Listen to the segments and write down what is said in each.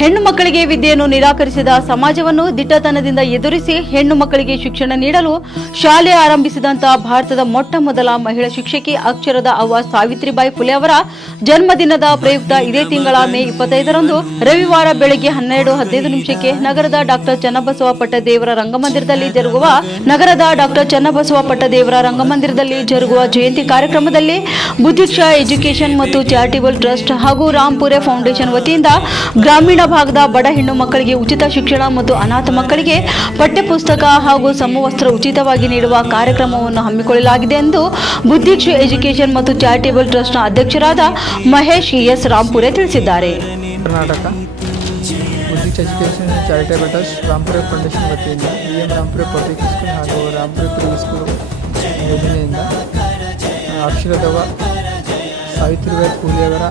ಹೆಣ್ಣು ಮಕ್ಕಳಿಗೆ ವಿದ್ಯೆಯನ್ನು ನಿರಾಕರಿಸಿದ ಸಮಾಜವನ್ನು ದಿಟ್ಟತನದಿಂದ ಎದುರಿಸಿ ಹೆಣ್ಣು ಮಕ್ಕಳಿಗೆ ಶಿಕ್ಷಣ ನೀಡಲು ಶಾಲೆ ಆರಂಭಿಸಿದಂತಹ ಭಾರತದ ಮೊಟ್ಟ ಮೊದಲ ಮಹಿಳಾ ಶಿಕ್ಷಕಿ ಅಕ್ಷರದ ಅವ್ವ ಸಾವಿತ್ರಿಬಾಯಿ ಫುಲೆ ಅವರ ಜನ್ಮದಿನದ ಪ್ರಯುಕ್ತ ಇದೇ ತಿಂಗಳ ಮೇ 25ರಂದು ರವಿವಾರ ಬೆಳಗ್ಗೆ 12:15 ನಗರದ ಡಾಕ್ಟರ್ ಚನ್ನಬಸವ ಪಟ್ಟದೇವರ ರಂಗಮಂದಿರದಲ್ಲಿ ಜರುಗುವ ಜಯಂತಿ ಕಾರ್ಯಕ್ರಮದಲ್ಲಿ ಬುದ್ಧಿಕ್ಷಾ ಎಜುಕೇಷನ್ ಮತ್ತು ಚಾರಿಟೇಬಲ್ ಟ್ರಸ್ಟ್ ಹಾಗೂ ರಾಂಪುರೆ ಫೌಂಡೇಶನ್ ವತಿಯಿಂದ ಗ್ರಾಮೀಣ ಭಾಗದ ಬಡ ಹೆಣ್ಣು ಮಕ್ಕಳಿಗೆ ಉಚಿತ ಶಿಕ್ಷಣ ಮತ್ತು ಅನಾಥ ಮಕ್ಕಳಿಗೆ ಪಠ್ಯಪುಸ್ತಕ ಹಾಗೂ ಸಮವಸ್ತ್ರ ಉಚಿತವಾಗಿ ನೀಡುವ ಕಾರ್ಯಕ್ರಮವನ್ನು ಹಮ್ಮಿಕೊಳ್ಳಲಾಗಿದೆ ಎಂದು ಬುದ್ಧಿಕ್ಷಾ ಎಜುಕೇಷನ್ ಮತ್ತು ಚಾರಿಟೇಬಲ್ ಟ್ರಸ್ಟ್ನ ಅಧ್ಯಕ್ಷರಾದ ಮಹೇಶ್ ಎಸ್ ರಾಂಪುರೆ ತಿಳಿಸಿದ್ದಾರೆ. Karnataka Buddhiksha education charitable trust Rampure foundation ವತಿಯಿಂದ ರಾಂಪುರೆ ಪಬ್ಲಿಕ್ ಸ್ಕೂಲ್ ಹಾಗೂ ರಾಂಪುರೆ ಪ್ರೀ ಸ್ಕೂಲ್ ಯೋಜನೆಯಿಂದ ಅಕ್ಷರದವ ಸಾವಿತ್ರಿಬಾಯಿ ಫುಲೆಯವರ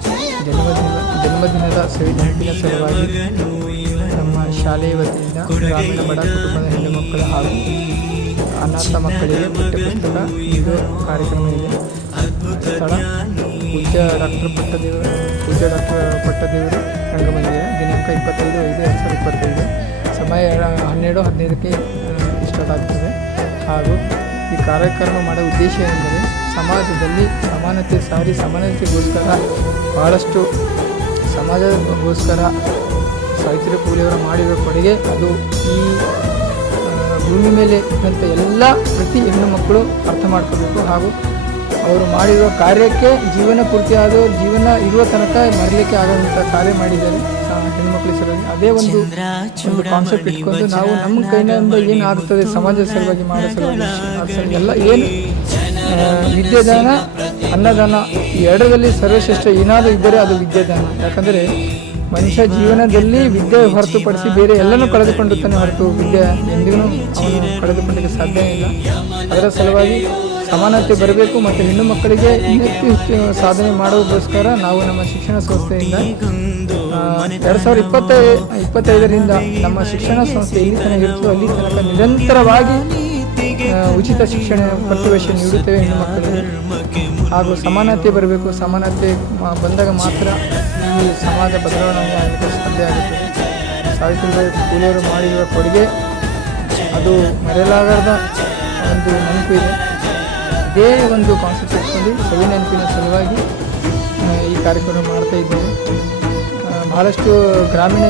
ಜನ್ಮದಿನದ ನೆನಪಿನ ಸಲುವಾಗಿ ನಮ್ಮ ಶಾಲೆಯ ವತಿಯಿಂದ ಗ್ರಾಮೀಣ ಬಡ ಕುಟುಂಬದ ಹೆಣ್ಣು ಮಕ್ಕಳು ಹಾಗೂ ಅನಾಥ ಮಕ್ಕಳಿಗೆ ಪಠ್ಯಪುಸ್ತಕ ನೀಡುವ ಕಾರ್ಯಕ್ರಮ ಇದೆ. ಸ್ಥಳ ಪೂಜ್ಯ ಡಾಕ್ಟರ್ ಪಟ್ಟದೇವರು ರಂಗಮಂದಿರ. ದಿನಾಂಕ 25/5/2025. ಸಮಯ 12:15ಕ್ಕೆ ಸ್ಟಾರ್ಟ್ ಆಗ್ತದೆ. ಹಾಗೂ ಈ ಕಾರ್ಯಕ್ರಮ ಮಾಡೋ ಉದ್ದೇಶ ಏನೆಂದರೆ ಸಮಾಜದಲ್ಲಿ ಸಮಾನತೆ ಸಾರಿ ಸಮಾನತೆಗೋಸ್ಕರ ಬಹಳಷ್ಟು ಸಮಾಜಗೋಸ್ಕರ ಸಾವಿತ್ರಿ ಫುಲೆಯವರು ಮಾಡಿರುವ ಕೊಡುಗೆ ಅದು ಈ ಭೂಮಿ ಮೇಲೆ ಇದ್ದಂಥ ಎಲ್ಲ ಪ್ರತಿ ಹೆಣ್ಣು ಮಕ್ಕಳು ಅರ್ಥ ಮಾಡ್ಕೋಬೇಕು. ಹಾಗೂ ಅವರು ಮಾಡಿರುವ ಕಾರ್ಯಕ್ಕೆ ಜೀವನ ಪೂರ್ತಿಯಾದ ಜೀವನ ಇರುವ ತನಕ ಮರಲಿಕ್ಕೆ ಆಗುವಂಥ ಕಾರ್ಯ ಮಾಡಿದ್ದಾರೆ ಹೆಣ್ಣುಮಕ್ಕಳ ಸಲುವಾಗಿ. ಅದೇ ಒಂದು ಕಾನ್ಸೆಪ್ಟ್ ಇಟ್ಕೊಂಡು ನಾವು ನಮ್ಮ ಕೈಯಿಂದ ಏನು ಆಗ್ತದೆ ಸಮಾಜ ಸಲುವಾಗಿ ಮಾಡೋ ಸಲುವಾಗಿ ಎಲ್ಲ ಏನು ವಿದ್ಯಾದಾನ ಅನ್ನದಾನ ಈ ಎರಡರಲ್ಲಿ ಸರ್ವಶ್ರೇಷ್ಠ ಏನಾದರೂ ಇದ್ದರೆ ಅದು ವಿದ್ಯಾದಾನ. ಯಾಕಂದರೆ ಮನುಷ್ಯ ಜೀವನದಲ್ಲಿ ವಿದ್ಯೆ ಹೊರತುಪಡಿಸಿ ಬೇರೆ ಎಲ್ಲನೂ ಕಳೆದುಕೊಂಡಿರ್ತಾನೆ ಹೊರತು ವಿದ್ಯೆ ಎಂದಿಗೂ ಅವನು ಕಳೆದುಕೊಳ್ಳಲಿಕ್ಕೆ ಸಾಧ್ಯ ಇಲ್ಲ. ಅದರ ಸಲುವಾಗಿ ಸಮಾನತೆ ಬರಬೇಕು ಮತ್ತು ಹೆಣ್ಣು ಮಕ್ಕಳಿಗೆ ಇನ್ನೆಷ್ಟು ಹೆಚ್ಚು ಸಾಧನೆ ಮಾಡೋದಕ್ಕೋಸ್ಕರ ನಾವು ನಮ್ಮ ಶಿಕ್ಷಣ ಸಂಸ್ಥೆಯಿಂದ 2025ರಿಂದ ನಮ್ಮ ಶಿಕ್ಷಣ ಸಂಸ್ಥೆ ಎಲ್ಲಿ ತನಕ ಇರ್ತದೋ ಅಲ್ಲಿ ತನಕ ನಿರಂತರವಾಗಿ ಉಚಿತ ಶಿಕ್ಷಣ ಪ್ರತಿವರ್ಷ ನೀಡುತ್ತೇವೆ ಹೆಣ್ಣು ಮಕ್ಕಳಿಗೆ. ಹಾಗೂ ಸಮಾನತೆ ಬರಬೇಕು. ಸಮಾನತೆ ಬಂದಾಗ ಮಾತ್ರ ಈ ಸಮಾಜ ಬದಲಾವಣೆ ಆಗಲಿಕ್ಕೆ ಸಾಧ್ಯ ಆಗುತ್ತದೆ. ಸಾವಿತ್ರಿಬಾಯಿ ಫುಲೆಯವರು ಮಾಡಿರುವ ಕೊಡುಗೆ ಅದು ಮರೆಯಲಾಗದ ಒಂದು ನೆನಪು ಇದೆ. ಇದೇ ಒಂದು ಕಾನ್ಸೆಪ್ಟ್ ಇಟ್ಕೊಂಡು ಸವಿ ನೆನಪಿನ ಸಲುವಾಗಿ ಈ ಕಾರ್ಯಕ್ರಮ ಮಾಡ್ತಾ ಇದ್ದೇವೆ. ಬಹಳಷ್ಟು ಗ್ರಾಮೀಣ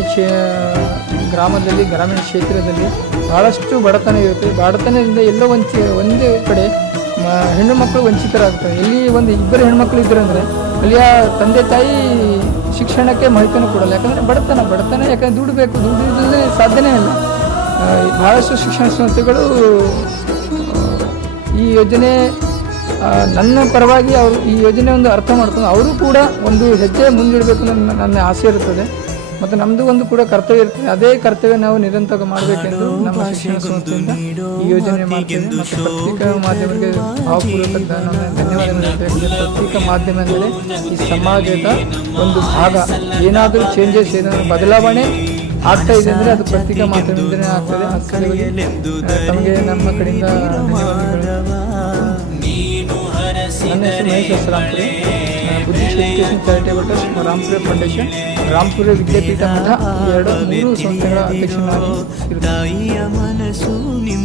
ಕ್ಷೇತ್ರದಲ್ಲಿ ಬಹಳಷ್ಟು ಬಡತನ ಇರುತ್ತೆ. ಬಡತನದಿಂದ ಎಲ್ಲೋ ಒಂದೇ ಕಡೆ ಹೆಣ್ಣು ಮಕ್ಕಳು ವಂಚಿತರಾಗ್ತಾರೆ. ಎಲ್ಲಿ ಇಬ್ಬರು ಹೆಣ್ಮಕ್ಳು ಇದ್ದಾರೆ ಅಂದರೆ ಅಲ್ಲಿಯ ತಂದೆ ತಾಯಿ ಶಿಕ್ಷಣಕ್ಕೆ ಮಹತ್ವನ ಕೊಡಲ್ಲ. ಯಾಕಂದರೆ ಬಡತನ ಯಾಕಂದರೆ ದುಡಿದ್ರೆ ಸಾಧ್ಯನೇ ಇಲ್ಲ. ಬಹಳಷ್ಟು ಶಿಕ್ಷಣ ಸಂಸ್ಥೆಗಳು ಈ ಯೋಜನೆ ನನ್ನ ಪರವಾಗಿ ಅವರು ಈ ಯೋಜನೆ ಒಂದು ಅರ್ಥ ಮಾಡ್ಕೊಂಡು ಅವರು ಕೂಡ ಒಂದು ಹೆಜ್ಜೆ ಮುಂದಿಡಬೇಕು ನನ್ನ ಆಸೆ ಇರುತ್ತದೆ. ಮತ್ತು ನಮ್ಮದು ಒಂದು ಕೂಡ ಕರ್ತವ್ಯ ಇರ್ತದೆ. ಅದೇ ಕರ್ತವ್ಯ ನಾವು ನಿರಂತರ ಮಾಡಬೇಕೆಂದು ನಮ್ಮ ಶಿಕ್ಷಣ ಸಂಸ್ಥೆಯಿಂದ ಈ ಯೋಜನೆ ಮಾಡ್ತೇವೆ. ಮತ್ತು ಪತ್ರಿಕಾ ಮಾಧ್ಯಮಕ್ಕೆ ಭಾವಪೂರ್ವಕ ಧನ್ಯವಾದಗಳು ಹೇಳ್ತೇವೆ. ಪತ್ರಿಕಾ ಮಾಧ್ಯಮ ಅಂದರೆ ಈ ಸಮಾಜದ ಒಂದು ಭಾಗ. ಏನಾದರೂ ಚೇಂಜಸ್ ಏನಾದರೂ ಬದಲಾವಣೆ ಆಗ್ತಾ ಇದೆ ಅಂದರೆ ಅದು ಪತ್ರಿಕಾ ಮಾಧ್ಯಮದಿಂದಲೇ ಆಗ್ತದೆ. ತಮಗೆ ನಮ್ಮ ಕಡೆಯಿಂದ ಧನ್ಯವಾದಗಳು. ನನ್ನ ಹೆಸರು Mahesh S Rampure. Buddhiksha education charitable trust, Rampure foundation, Rampure Vidyapeetha Matha 2-3 ಸಂಸ್ಥೆಗಳ ಅಧ್ಯಕ್ಷನಾಗಿ ಇರುತ್ತೇನೆ.